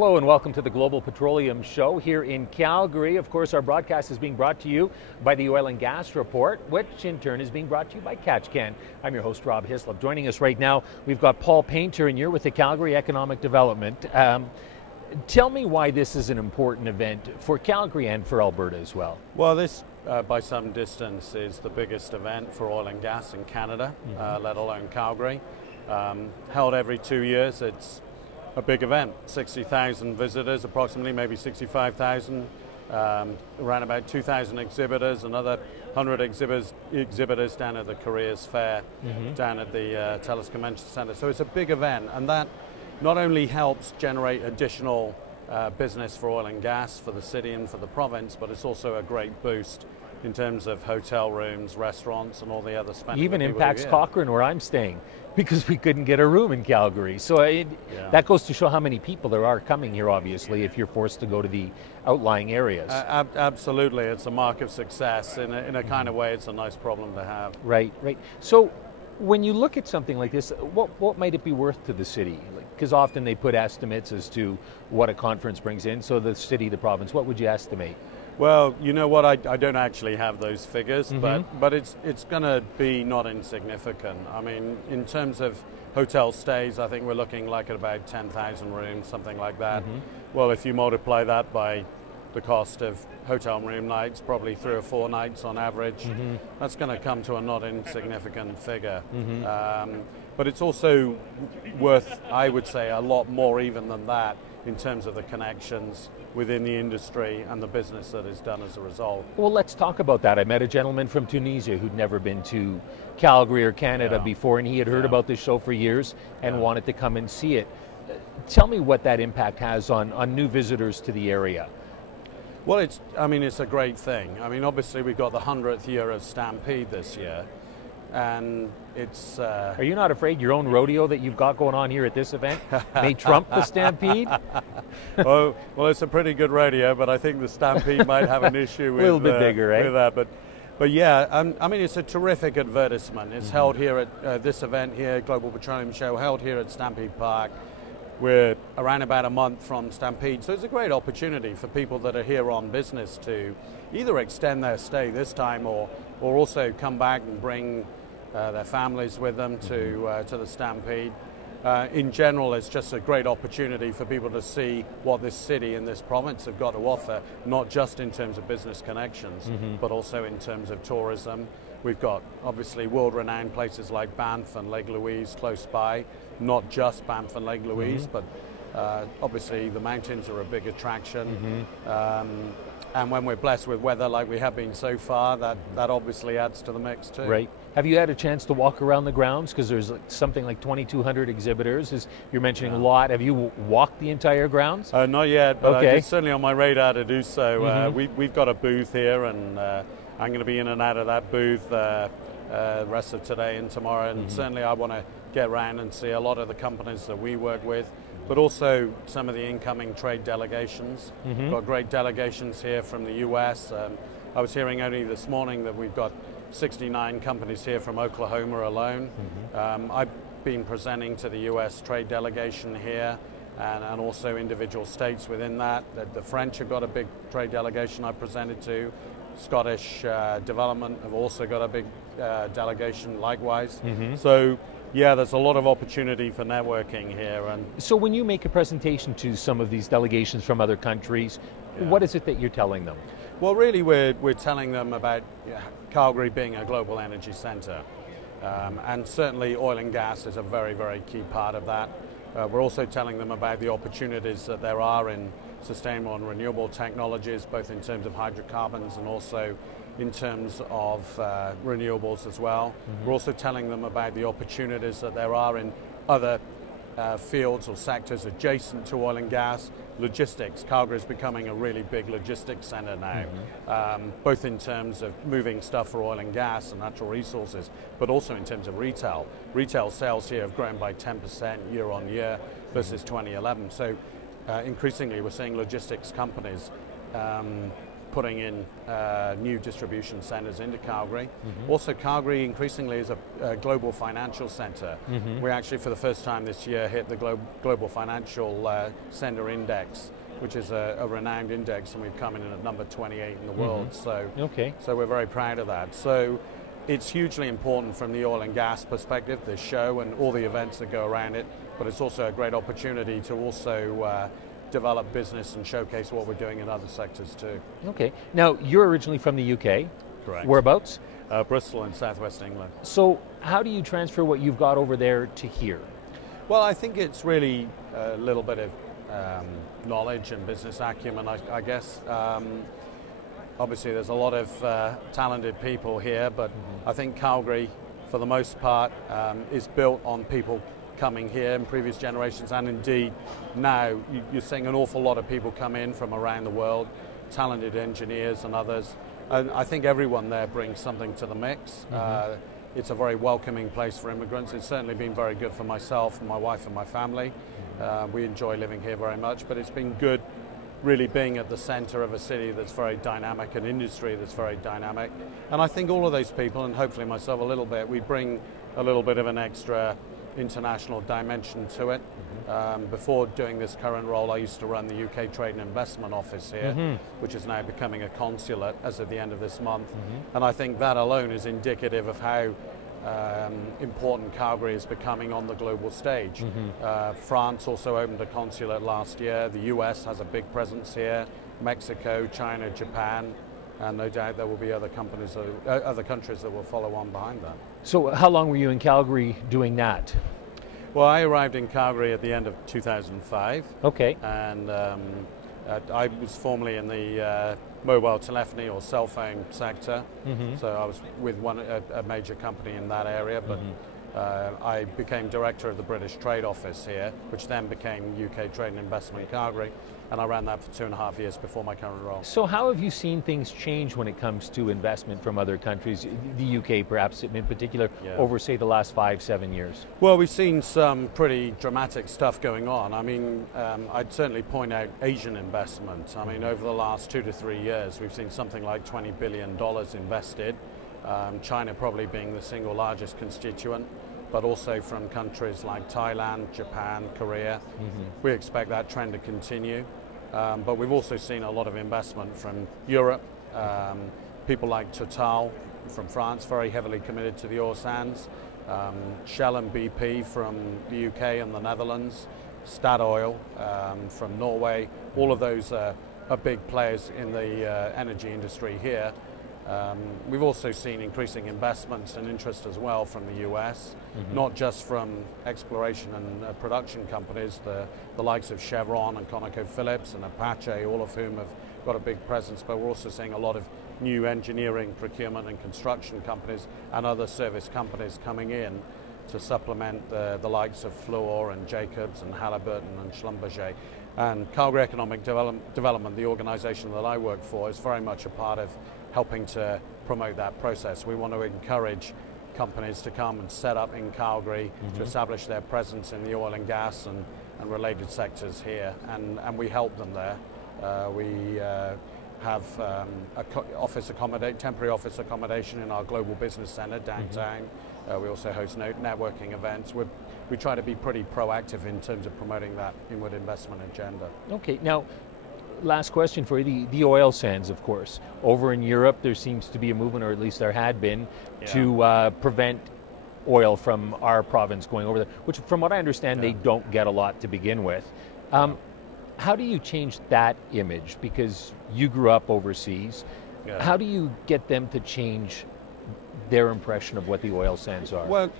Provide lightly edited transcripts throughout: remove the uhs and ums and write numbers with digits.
Hello and welcome to the Global Petroleum Show here in Calgary. Of course, our broadcast is being brought to you by the Oil and Gas Report, which in turn is being brought to you by Katch. I'm your host, Rob Hislop. Joining us right now, we've got Paul Paynter, and you're with the Calgary Economic Development. Tell me why this is an important event for Calgary and for Alberta as well. Well, this, by some distance, is the biggest event for oil and gas in Canada, let alone Calgary. Held every 2 years. It's a big event, 60,000 visitors, approximately, maybe 65,000, around about 2,000 exhibitors, another 100 exhibitors down at the Careers Fair, down at the TELUS Convention Centre. So it's a big event, and that not only helps generate additional business for oil and gas for the city and for the province, but it's also a great boost in terms of hotel rooms, restaurants, and all the other spending. Even impacts Cochrane, where I'm staying, because we couldn't get a room in Calgary. So that goes to show how many people there are coming here, obviously, if you're forced to go to the outlying areas. Absolutely. It's a mark of success. In a kind of way, it's a nice problem to have. Right. So when you look at something like this, what might it be worth to the city? Because often they put estimates as to what a conference brings in. So the city, the province, what would you estimate? Well, you know what, I don't actually have those figures, but it's going to be not insignificant. I mean, in terms of hotel stays, I think we're looking like at about 10,000 rooms, something like that. Well, if you multiply that by the cost of hotel room nights, probably 3 or 4 nights on average, that's going to come to a not insignificant figure. But it's also worth, I would say, a lot more even than that in terms of the connections within the industry and the business that is done as a result. Well, let's talk about that. I met a gentleman from Tunisia who'd never been to Calgary or Canada before, and he had heard about this show for years and wanted to come and see it. Tell me what that impact has on new visitors to the area. Well, it's a great thing. I mean, obviously we've got the 100th year of Stampede this year, and it's... Are you not afraid your own rodeo that you've got going on here at this event may trump the Stampede? Well, it's a pretty good rodeo, but I think the Stampede might have an issue with... A little bit bigger, right? With that, but yeah, I mean, it's a terrific advertisement. It's held here at this event here, Global Petroleum Show, held here at Stampede Park. We're around about a month from Stampede, so it's a great opportunity for people that are here on business to either extend their stay this time or also come back and bring their families with them to the Stampede. In general, it's just a great opportunity for people to see what this city and this province have got to offer, not just in terms of business connections, but also in terms of tourism. We've got, obviously, world-renowned places like Banff and Lake Louise close by, not just Banff and Lake Louise, but obviously the mountains are a big attraction. And when we're blessed with weather like we have been so far, that obviously adds to the mix too. Right. Have you had a chance to walk around the grounds? Because there's something like 2,200 exhibitors. You're mentioning a lot. Have you walked the entire grounds? Not yet, but it's certainly on my radar to do so. We've got a booth here, and I'm going to be in and out of that booth the rest of today and tomorrow. And certainly I want to get around and see a lot of the companies that we work with, but also some of the incoming trade delegations. We've got great delegations here from the US. I was hearing only this morning that we've got 69 companies here from Oklahoma alone. I've been presenting to the US trade delegation here, and also individual states within that. The French have got a big trade delegation I presented to. Scottish Development have also got a big delegation likewise. So yeah, there's a lot of opportunity for networking here. And so when you make a presentation to some of these delegations from other countries, what is it that you're telling them? Well, really we're telling them about Calgary being a global energy center. And certainly oil and gas is a very, very key part of that. We're also telling them about the opportunities that there are in sustainable and renewable technologies, both in terms of hydrocarbons and also in terms of renewables as well. We're also telling them about the opportunities that there are in other fields or sectors adjacent to oil and gas. Logistics. Calgary is becoming a really big logistics center now, both in terms of moving stuff for oil and gas and natural resources, but also in terms of retail. Retail sales here have grown by 10% year on year versus 2011. So increasingly we're seeing logistics companies putting in new distribution centers into Calgary. Also, Calgary increasingly is a global financial center. We actually, for the first time this year, hit the Global Financial Center Index, which is a renowned index, and we've come in at number 28 in the world. So we're very proud of that. So it's hugely important from the oil and gas perspective, this show and all the events that go around it, but it's also a great opportunity to also develop business and showcase what we're doing in other sectors too. Okay. Now, you're originally from the UK. Correct. Whereabouts? Bristol in southwest England. So how do you transfer what you've got over there to here? Well, I think it's really a little bit of knowledge and business acumen, I guess. Obviously, there's a lot of talented people here, but I think Calgary, for the most part, is built on people coming here in previous generations, and indeed now you're seeing an awful lot of people come in from around the world, talented engineers and others. And I think everyone there brings something to the mix. It's a very welcoming place for immigrants. It's certainly been very good for myself and my wife and my family. We enjoy living here very much, but it's been good really being at the center of a city that's very dynamic, an industry that's very dynamic. And I think all of those people, and hopefully myself a little bit, we bring a little bit of an extra international dimension to it. Before doing this current role, I used to run the UK Trade and Investment Office here, which is now becoming a consulate as of the end of this month. And I think that alone is indicative of how important Calgary is becoming on the global stage. France also opened a consulate last year. The US has a big presence here. Mexico, China, Japan, and no doubt there will be other countries that will follow on behind that. So how long were you in Calgary doing that? Well, I arrived in Calgary at the end of 2005. Okay. And I was formerly in the mobile telephony or cell phone sector. So I was with a major company in that area, but I became director of the British Trade Office here, which then became UK Trade and Investment Calgary, and I ran that for 2.5 years before my current role. So how have you seen things change when it comes to investment from other countries, the UK perhaps in particular, over say the last 5-7 years? Well, we've seen some pretty dramatic stuff going on. I mean, I'd certainly point out Asian investment. I mean, over the last 2 to 3 years, we've seen something like $20 billion invested. China probably being the single largest constituent, but also from countries like Thailand, Japan, Korea. We expect that trend to continue. But we've also seen a lot of investment from Europe. People like Total from France, very heavily committed to the oil sands. Shell and BP from the UK and the Netherlands. Statoil from Norway. All of those are big players in the energy industry here. We've also seen increasing investments and interest as well from the US, not just from exploration and production companies, the likes of Chevron and ConocoPhillips and Apache, all of whom have got a big presence, but we're also seeing a lot of new engineering, procurement and construction companies and other service companies coming in to supplement the likes of Fluor and Jacobs and Halliburton and Schlumberger. And Calgary Economic Development, the organization that I work for, is very much a part of helping to promote that process. We want to encourage companies to come and set up in Calgary to establish their presence in the oil and gas and related sectors here, and we help them there. We have temporary office accommodation in our global business center downtown. We also host networking events. We try to be pretty proactive in terms of promoting that inward investment agenda. Okay, now last question for you, the oil sands, of course. Over in Europe, there seems to be a movement, or at least there had been, to prevent oil from our province going over there, which from what I understand, they don't get a lot to begin with. How do you change that image? Because you grew up overseas. How do you get them to change their impression of what the oil sands are? Well,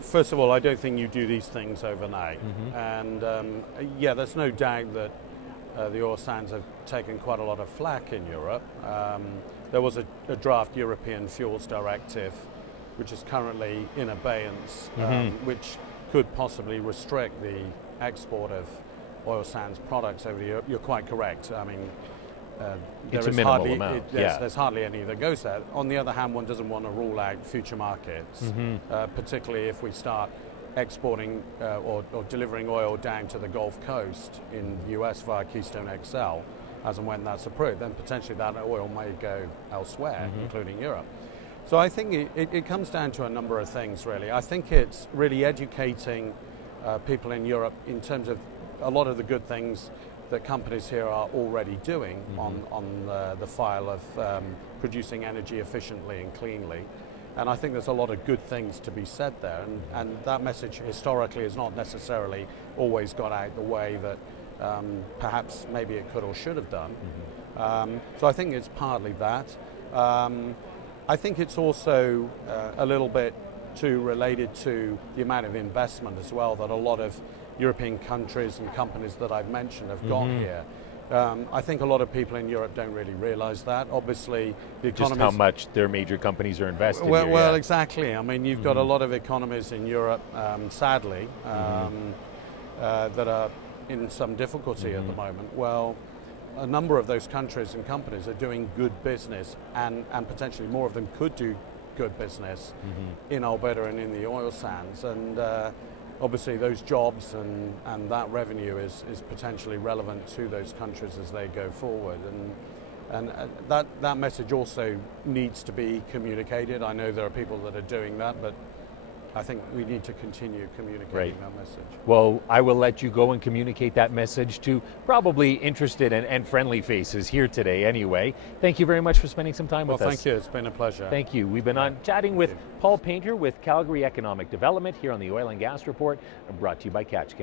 first of all, I don't think you do these things overnight. And there's no doubt that the oil sands have taken quite a lot of flack in Europe. There was a draft European Fuels Directive, which is currently in abeyance, which could possibly restrict the export of oil sands products over Europe. You're quite correct. I mean, it's a minimal amount. There's hardly any that goes there. On the other hand, one doesn't want to rule out future markets, particularly if we start exporting or delivering oil down to the Gulf Coast in the US via Keystone XL. as and when that's approved, then potentially that oil may go elsewhere, including Europe. So I think it comes down to a number of things, really. I think it's really educating people in Europe in terms of a lot of the good things that companies here are already doing on the file of producing energy efficiently and cleanly. And I think there's a lot of good things to be said there. And that message historically has not necessarily always got out the way that perhaps maybe it could or should have done. So I think it's partly that. I think it's also a little bit too related to the amount of investment as well that a lot of European countries and companies that I've mentioned have got here. I think a lot of people in Europe don't really realize that. Obviously, the economies... Just how much their major companies are investing well, here. Well, exactly. I mean, you've got a lot of economies in Europe, sadly, that are in some difficulty at the moment. Well, a number of those countries and companies are doing good business, and potentially more of them could do good business in Alberta and in the oil sands. And obviously those jobs and that revenue is potentially relevant to those countries as they go forward. And that message also needs to be communicated. I know there are people that are doing that, but I think we need to continue communicating that message. Well, I will let you go and communicate that message to probably interested and friendly faces here today anyway. Thank you very much for spending some time with us. Well, thank you. It's been a pleasure. Thank you. We've been chatting with Paul Paynter with Calgary Economic Development here on the Oil and Gas Report, brought to you by Katch.